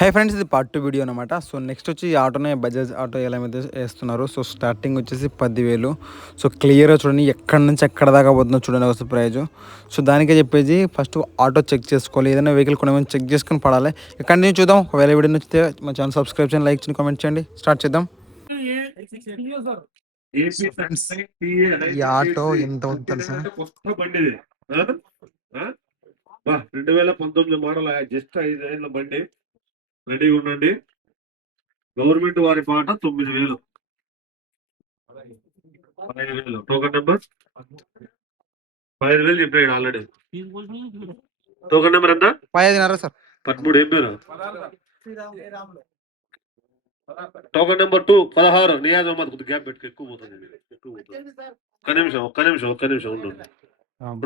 High friends ఇది part two video అనమాట so next వచ్చి ఈ ఆటోనే బజాజ్ ఆటో ఎలా అయితే వేస్తున్నారు. సో స్టార్టింగ్ వచ్చేసి పదివేలు. సో క్లియర్గా చూడండి ఎక్కడి నుంచి ఎక్కడ దాకా పోతుందో చూడండి ఒక ప్రైజ్ సో దానికే చెప్పేసి ఫస్ట్ ఆటో చెక్ చేసుకోవాలి. ఏదైనా వెహికల్ కొనే చెక్ చేసుకొని పడాలి. ఇక్కడ నుంచి చూద్దాం. ఒకవేళ వీడియో నచ్చితే మా ఛానల్ సబ్స్క్రైబ్ చేయండి లైక్ చేయండి కామెంట్ చేయండి. స్టార్ట్ చేద్దాం. ఈ ఆటో ఎంత అవుతుందో తెలుసా? రెండు వేల పంతొమ్మిది మోడల్ జస్ట్ ఐదేళ్ళ బండి. రెడీగా ఉండండి. గవర్నమెంట్ వారి పాట తొమ్మిది వేలు. పదహైదు వేలు. టోకన్ నెంబర్ పదహైదు వేలు చెప్పాడు ఆల్రెడీ. టోకన్ నెంబర్ ఎంత? పదిహేనున్నర సార్. పదమూడు ఏం పేరు? టోకన్ నెంబర్ టూ పదహారు. నియాజ్ అహ్మద్ కొద్ది గ్యాప్ పెట్టుకు ఎక్కువ పోతుంది. ఎక్కువ పోతుంది. ఒక్క నిమిషం ఒక్క నిమిషం ఒక్క నిమిషం ఉండు.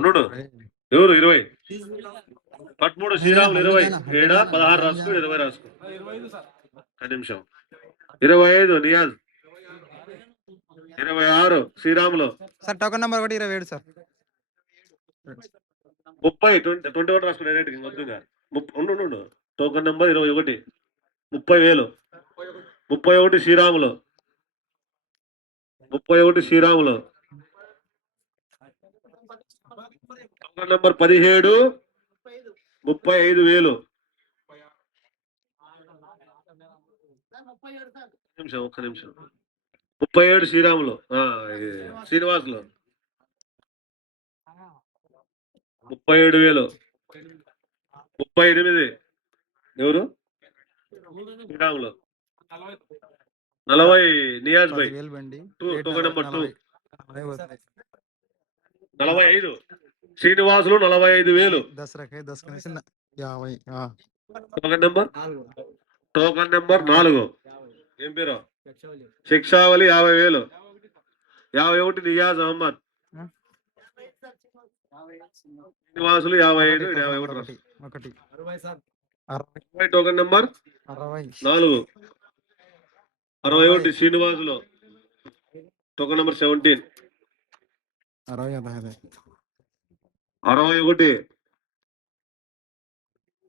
ఉండు. ఎవరు? ఇరవై. పదమూడు శ్రీరాములు ఇరవై ఏడా? పదహారు రాసుకో. ఇరవై రాసుకో ఒక్క నిమిషం. ఇరవై ఐదు నియాజ్. ఇరవై ఆరు శ్రీరాములు. సార్ టోకన్ నెంబర్ ఒకటి ఇరవై ఏడు సార్. ముప్పై ట్వంటీ ట్వంటీ ఒకటి రాసుకో డైరెక్ట్ మొత్తంగా ముప్ప- ఉండు ఉండు, ఉండు. టోకన్ నెంబర్ ఇరవై ఒకటి. ముప్పై వేలు. ముప్పై ఒకటి శ్రీరాములు. ముప్పై ఒకటి శ్రీరాములు. టోకన్ నెంబర్ పదిహేడు. ముప్పై ఐదు వేలు. నిమిషం ఒక్క నిమిషం. ముప్పై ఏడు శ్రీరాములు. శ్రీనివాసులు. ముప్పై ఏడు వేలు. ముప్పై ఎనిమిది. ఎవరు? శ్రీరాములు. నలభై Niyaz Bhai. Two token number two. నలభై ఐదు. శ్రీనివాసులు నలభై ఐదు వేలు. దసరాకి దసరా కనీసం యాభై ఆ. Token number? టోకన్ నెంబర్ నాలుగు. ఏం పేరు? శిక్షావళి. యాభై వేలు. యాభై ఒకటి నియాజ్ అహ్మద్. శ్రీనివాసులు యాభై ఐదు ఒకటి, యాభై టోకన్ ఒకటి నెంబర్ ఒకటి. అరవై టోకన్ నెంబర్? అరవై. నాలుగు. అరవై ఒకటి శ్రీనివాసులు. Token number seventeen. అరవై అరవై ఒకటి.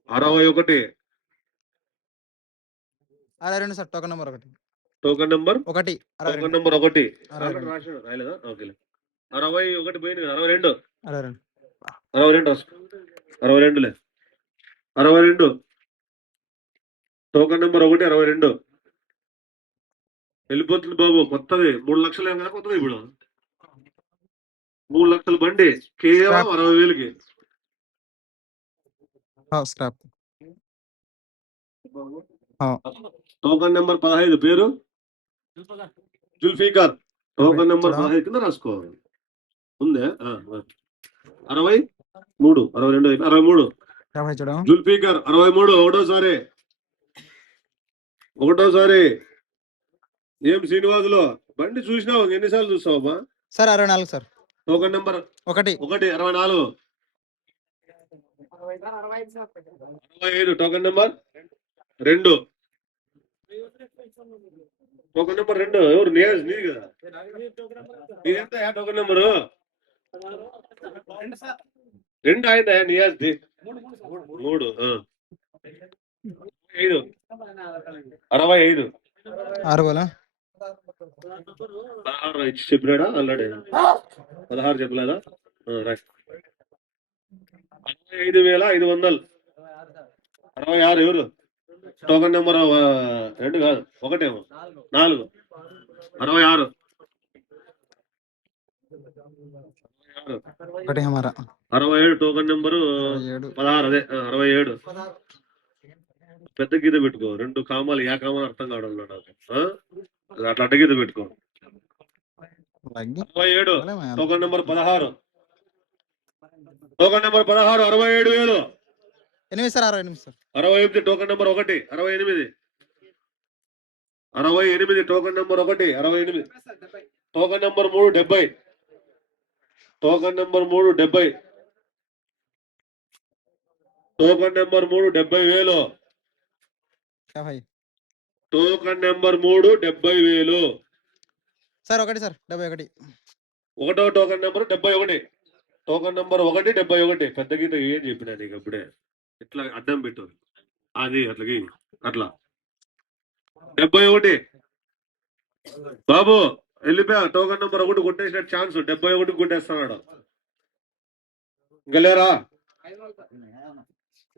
అరవై ఒకటి. అరవై రెండు సార్ టోకన్ నెంబర్ ఒకటి. టోకన్ నెంబర్ ఒకటి. అరవై టోకన్ రెండు. నెంబర్ ఒకటి. అరవై రెండు. రాశాడు, రాయలేదా? ఓకే. అరవై ఒకటి పోయింది అరవై రెండు. అరవై రెండు. అరవై రెండు అరవై రెండులే అరవై రెండు. టోకన్ నెంబర్ ఒకటి అరవై రెండు. వెళ్ళిపోతుంది బాబు. కొత్తది. మూడు లక్షలు ఏం కదా కొత్తది ఇప్పుడు. మూడు లక్షల బండి కేవలం. అరవై వేలకి. టోకన్ నెంబర్ పదహైదు పేరు? జుల్ఫీకర్. Token number. పదహైదు కింద రాసుకో ఉందే. అరవై మూడు అరవై రెండు అరవై మూడు. జుల్ఫీకర్ అరవై మూడు ఒకటోసారి. ఒకటోసారి. ఏం శ్రీనివాసులు? బండి చూసినావు? ఎన్నిసార్లు చూస్తావమ్మా సార్ అరవై నాలుగు సార్. టోకన్ నెంబర్ ఒకటి. ఒకటి అరవై నాలుగు. అరవై ఐదు టోకన్ నెంబర్ రెండు. టోకన్ నెంబర్ రెండు. ఎవరు? నియాజ్ నీది కదా. నీదెంత టోకన్ నెంబరు? రెండు అయిందా నియాజ్ ది మూడు. ఐదు అరవై ఐదు. అరవైలా పదహారు ఇచ్చి చెప్పినాడా? ఆల్రెడీ పదహారు చెప్పలేదా? రైట్ అరవై ఐదు వేల ఐదు వందలు. అరవై ఆరు ఎవరు? టోకన్ నెంబర్ రెండు కాదు ఒకటేమో. నాలుగు. అరవై ఆరు. అరవై ఏడు టోకన్ నెంబరు పదహారు అదే అరవై ఏడు. పెద్ద గీత పెట్టుకో రెండు కామాలు ఏ కామాలు అర్థం కావడం నాకు? అట్లా అడ్డ గీత పెట్టుకో అరవై ఏడు? టోకన్ నెంబర్ పదహారు. టోకన్ నెంబర్ పదహారు అరవై ఏడు వేలు. ఎనిమిది సార్ అరవై ఎనిమిది సార్. అరవై ఎనిమిది టోకన్ నెంబర్ ఒకటి అరవై ఎనిమిది. అరవై ఎనిమిది టోకన్ నెంబర్ ఒకటి అరవై ఎనిమిది. టోకన్ నెంబర్ మూడు డెబ్బై. టోకన్ నెంబర్ మూడు డెబ్బై. టోకన్ నెంబర్ మూడు డెబ్బై వేలు. టోకన్ నెంబర్ మూడు డెబ్బై వేలు. సార్ ఒకటి సార్ డెబ్బై ఒకటి. ఒకటో టోకన్ నెంబర్ డెబ్బై ఒకటి. టోకన్ నెంబర్ ఒకటి డెబ్బై ఒకటి. పెద్ద గీత ఏం చెప్పినా నీకు అప్పుడే. ఇట్లా అడ్డం పెట్టు. అది అట్లాగే అట్లా. డెబ్బై ఒకటి. బాబు వెళ్ళిపోయా టోకన్ నెంబర్ ఒకటి కొట్టేసిన ఛాన్స్ డెబ్బై ఒకటి కొట్టేస్తున్నాడు. ఇంకా లేరా?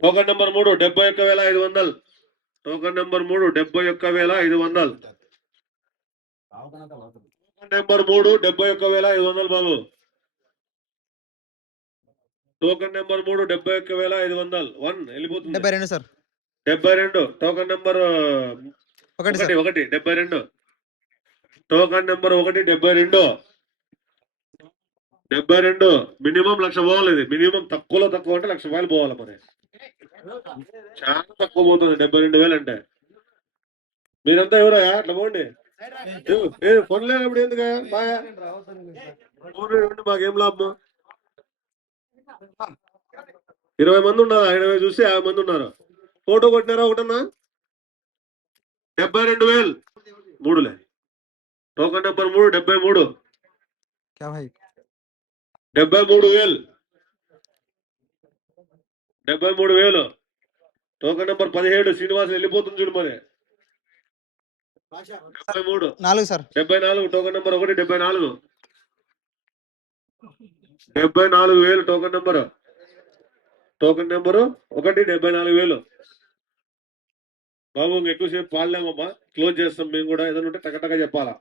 టోకన్ నెంబర్ మూడు డెబ్బై ఒక్క వేల ఐదు వందలు. టోకన్ నెంబర్ మూడు డెబ్బై ఒక్క వేల ఐదు వందలు. టోకన్ నెంబర్ మూడు డెబ్బై ఒక్క వేల ఐదు వందలు బాబు. టోకన్ నెంబర్ మూడు డెబ్బై ఒక్క వేల ఐదు వందలు. వన్ వెళ్ళిపోతుంది. డెబ్బై రెండు సార్. డెబ్బై రెండు. టోకన్ నెంబర్ ఒకటి ఒకటి డెబ్బై రెండు. టోకన్ నెంబర్ ఒకటి డెబ్బై రెండు. డెబ్బై రెండు. మినిమం లక్ష పోవాలి ఇది. మినిమం తక్కువలో తక్కువ అంటే లక్ష రూపాయలు పోవాలి మరి. చాలా తక్కువ పోతుంది డెబ్బై రెండు వేలు అంటే. మీరంతా ఎవరయ్యా అట్లా పోండి. ఫోన్ లేనప్పుడు ఎందుకు బాగా మాకేం లాభం? ఇరవై మంది ఉన్నారు ఇరవై చూసి యాభై మంది ఉన్నారు. ఫోటో కొట్టినారా ఒకటన్నా? డెబ్బై రెండు వేలు. మూడులే. టోకన్ నెంబర్ మూడు డెబ్బై మూడు. డెబ్బై మూడు వేలు. డెబ్బై మూడు వేలు. టోకన్ నెంబర్ పదిహేడు శ్రీనివాస్ వెళ్ళిపోతుంది చూడు మరి. డెబ్బై మూడు. నాలుగు సార్. డెబ్బై నాలుగు టోకన్ నెంబర్ ఒకటి డెబ్బై నాలుగు. డెబ్బై నాలుగు వేలు టోకన్ నెంబర్. టోకన్ నెంబరు ఒకటి డెబ్బై నాలుగు వేలు. బాబు ఇంక ఎక్కువసేపు పాడలేమమ్మా. క్లోజ్ చేస్తాం మేము కూడా. ఏదైనా ఉంటే టకటక చెప్పాలా?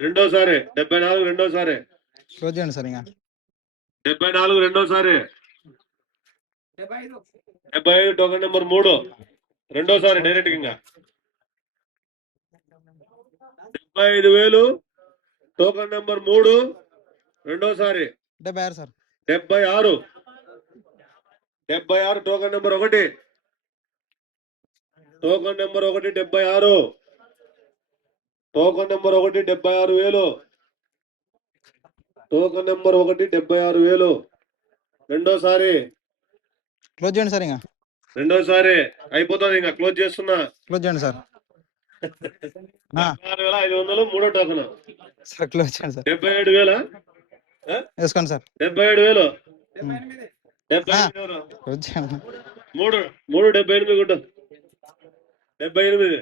రెండోసారి డెబ్బై నాలుగు రెండోసారి. క్లోజ్ చేయండి సార్ ఇంకా. డెబ్బై నాలుగు రెండోసారి. డెబ్బై ఐదు టోకన్ నెంబర్ మూడు. రెండోసారి డైరెక్ట్ ఇంకా. డెబ్బై ఐదు వేలు. టోకన్ నెంబర్ మూడు. రెండోసారి. డెబ్బై ఆరు సార్. డెబ్బై ఆరు. డెబ్బై ఆరు టోకన్ నెంబర్ ఒకటి. టోకన్ నెంబర్ ఒకటి డెబ్బై ఆరు. టోకన్ నెంబర్ ఒకటి డెబ్బై ఆరు వేలు. టోకన్ నెంబర్ ఒకటి డెబ్బై ఆరు వేలు. రెండోసారి. క్లోజ్ చేయండి సార్ ఇంకా. రెండోసారి అయిపోతుంది ఇంకా. క్లోజ్ చేస్తున్నా. క్లోజ్ చేయండి సార్. ఆరు వేల ఐదు వందలు మూడో టోకన్. సార్ క్లోజ్ చేయండి సార్. డెబ్బై ఏడు వేల? వేసుకోండి సార్. డెబ్బై ఏడు వేలు. డెబ్బై. క్లోజ్ చేయండి. మూడు మూడు డెబ్బై ఎనిమిది గుడ్డు. డెబ్బై ఎనిమిది.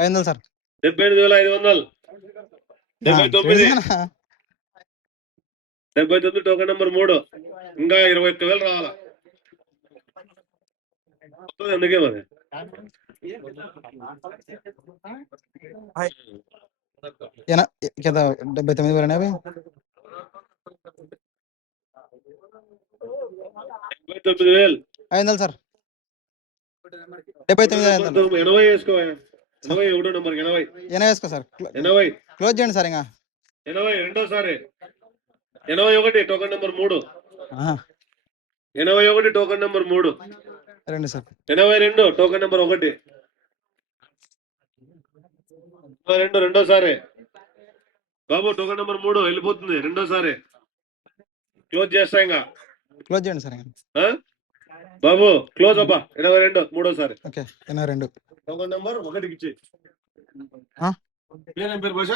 ఐదు వందలు సార్. డెబ్బై ఎనిమిది వేల ఐదు వందలు. డెబ్బై తొమ్మిది? డెబ్బై తొమ్మిది టోకెన్ నెంబర్ మూడు. ఇంకా ఇరవై ఒక్క వేలు రావాలా. మరి ఎన- కదా డెబ్బై తొమ్మిది వేల ఎనభై డెబ్బై తొమ్మిది వేలు ఐదు సార్ డెబ్బై తొమ్మిది ఎనభై వేసుకో ఎనభై ఒకటో నెంబర్ ఎనభై ఎనభై వేసుకో సార్ ఎనభై క్లోజ్ చేయండి సార్ ఇంకా ఎనభై రెండోసారి ఎనభై ఒకటి టోకెన్ నెంబర్ మూడు ఎనభై ఒకటి టోకెన్ నెంబర్ మూడు రండి సార్. ఎనభై రెండు టోకెన్ నెంబర్ ఒకటి. రెండు రెండోసారి. బాబు టోకెన్ నెంబర్ మూడు వెళ్ళిపోతుంది రెండోసారి. క్లోజ్ చేస్తా ఇంకా. క్లోజ్ చేయండి సార్? బాబు క్లోజ్ అబ్బా ఎనభై రెండు మూడోసారి. ఓకే ఎనభై రెండు. టోకెన్ నెంబర్ ఒకటికి ఇచ్చి? పేరేం పేరు భాష